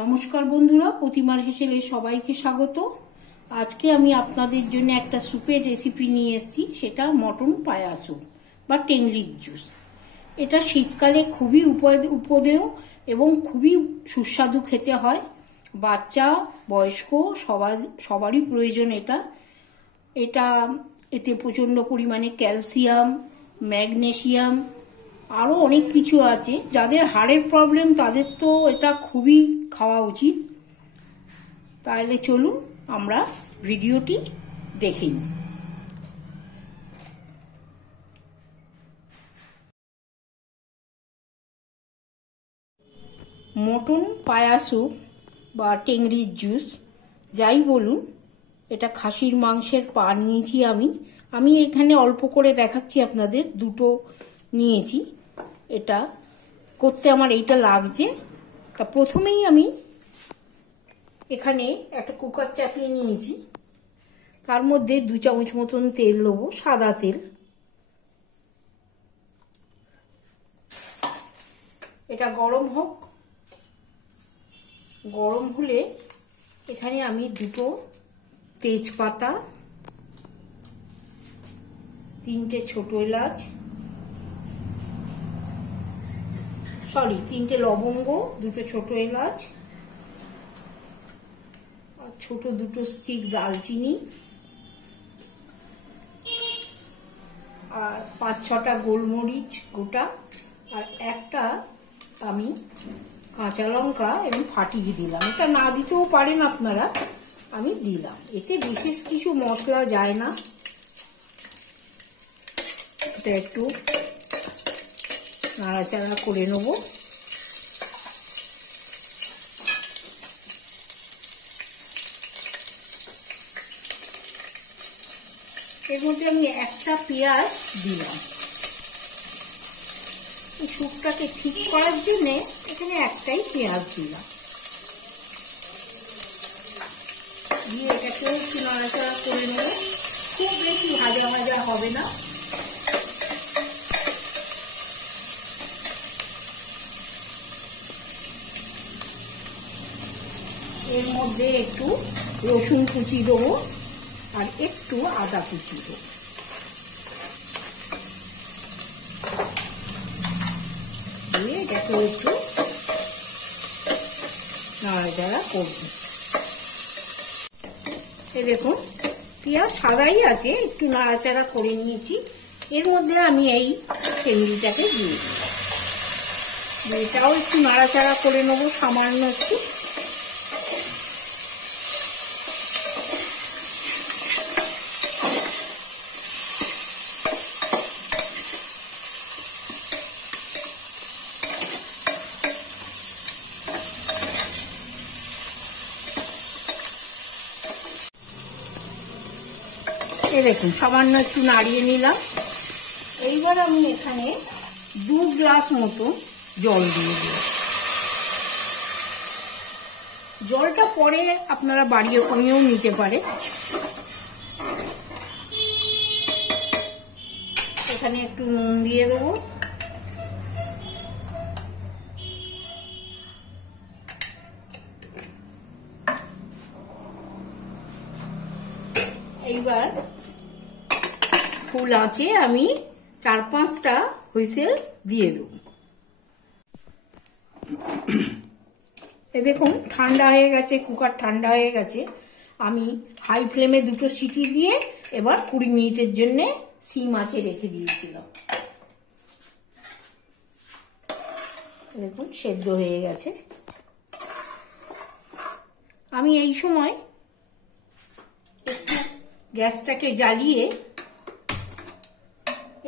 নমস্কার বন্ধুরা, প্রতিমার হেসেলে সবাইকে স্বাগত। আজকে আমি আপনাদের জন্য একটা স্যুপের রেসিপি নিয়ে এসেছি, সেটা মটন পায়া স্যুপ বা টেংরির জুস। এটা শীতকালে খুবই উপদেয় এবং খুবই সুস্বাদু খেতে হয়। বাচ্চা বয়স্ক সবারই প্রয়োজন এটা এতে প্রচণ্ড পরিমাণে ক্যালসিয়াম, ম্যাগনেসিয়াম আরও অনেক কিছু আছে। যাদের হাড়ের প্রবলেম তাদের তো এটা খুবই খাওয়া উচিত। তাহলে চলুন আমরা ভিডিওটি দেখে নিই। মটন পায়া স্যুপ বা টেংরির জুস যাই বলুন, এটা খাসির মাংসের পা নিয়েছি আমি এখানে অল্প করে দেখাচ্ছি আপনাদের, দুটো নিয়েছি। এটা করতে আমার এইটা লাগছে। তা প্রথমেই আমি এখানে একটা কুকার চাপিয়ে নিয়েছি, তার মধ্যে 2 চামচ মতন তেল দেবো, সাদা তেল। এটা গরম হোক, গরম হলে এখানে আমি 2টো তেজপাতা, 3টে ছোট এলাচ, 3টে লবঙ্গ, 2টো ছোট এলাচ, আর ছোট 2টো স্টিক দালচিনি, আর 5-6টা গোলমরিচ গোটা, আর একটা আমি কাঁচা লঙ্কা এবং ফাটিয়ে দিলাম। এটা না দিতেও পারেন আপনারা, আমি দিলাম। এতে বিশেষ কিছু মশলা যায় না। এটা একটু নাড়াচাড়া করে নেব। এর মধ্যে আমি একটা পেঁয়াজ দিলাম। এই স্যুপটাকে ঠিক করার জন্য এখানে একটাই পেঁয়াজ দিলাম। দিয়ে এটাকে একটু নাড়াচাড়া করে নেব। খুব বেশি ভাজা ভাজা হবে না। এর মধ্যে একটু রসুন কুচি দেবো আর একটু আদা কুচি দেবো। দিয়ে এটাকে একটু নাড়াচাড়া করবো। এই দেখুন, পেঁয়াজ সাদাই আছে, একটু নাড়াচাড়া করে নিয়েছি। এর মধ্যে আমি এই টেংরিটাকে দিয়ে দিই। এটাও একটু নাড়াচাড়া করে নেবো সামান্য একটু। এই দেখুন, সামান্য একটু নাড়িয়ে নিলাম। এইবার আমি এখানে 2 গ্লাস মতো জল দিয়ে দিই। জলটা পরে আপনারা বাড়িয়ে কমিয়েও নিতে পারে। এখানে একটু নুন দিয়ে দেবো। এইবার ফুল আঁচে আমি 4-5টা হুইসেল দিয়ে দেব। এই দেখুন, ঠান্ডা হয়ে গেছে, কুকার ঠান্ডা হয়ে গেছে। আমি হাই ফ্লেমে 2টো সিটি দিয়ে এবার 20 মিনিটের জন্য সিম আঁচে রেখে দিয়েছিলাম। দেখুন, সেদ্ধ হয়ে গেছে। আমি এই সময় গ্যাসটাকে জ্বালিয়ে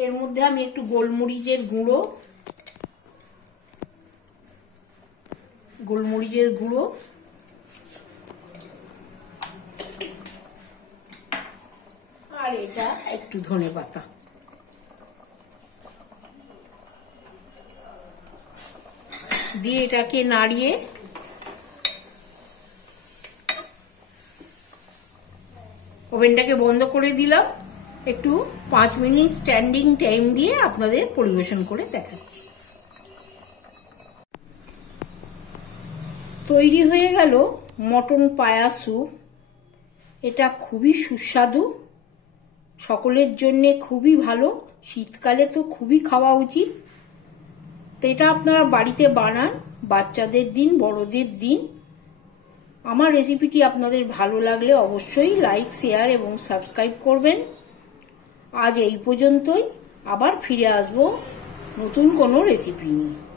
এর মধ্যে আমি একটু গোলমরিচের গুঁড়ো আর এটা একটু ধনেপাতা দিয়ে এটাকে নাড়িয়ে ওভেনটাকে বন্ধ করে দিলাম। একটু 5 মিনিট স্ট্যান্ডিং টাইম দিয়ে আপনাদের পরিবেশন করে দেখাচ্ছি। তো তৈরি হয়ে গেল মটন পায়া স্যুপ। এটা খুবই সুস্বাদু, সকলের জন্য খুবই ভালো, শীতকালে তো খুবই খাওয়া উচিত। তো এটা আপনারা বাড়িতে বানান, বাচ্চাদের দিন, বড়দের দিন। আমার রেসিপিটি আপনাদের ভালো লাগলে অবশ্যই লাইক, শেয়ার এবং সাবস্ক্রাইব করবেন। আজ এই পর্যন্তই, আবার ফিরে আসবো নতুন কোনো রেসিপি নিয়ে।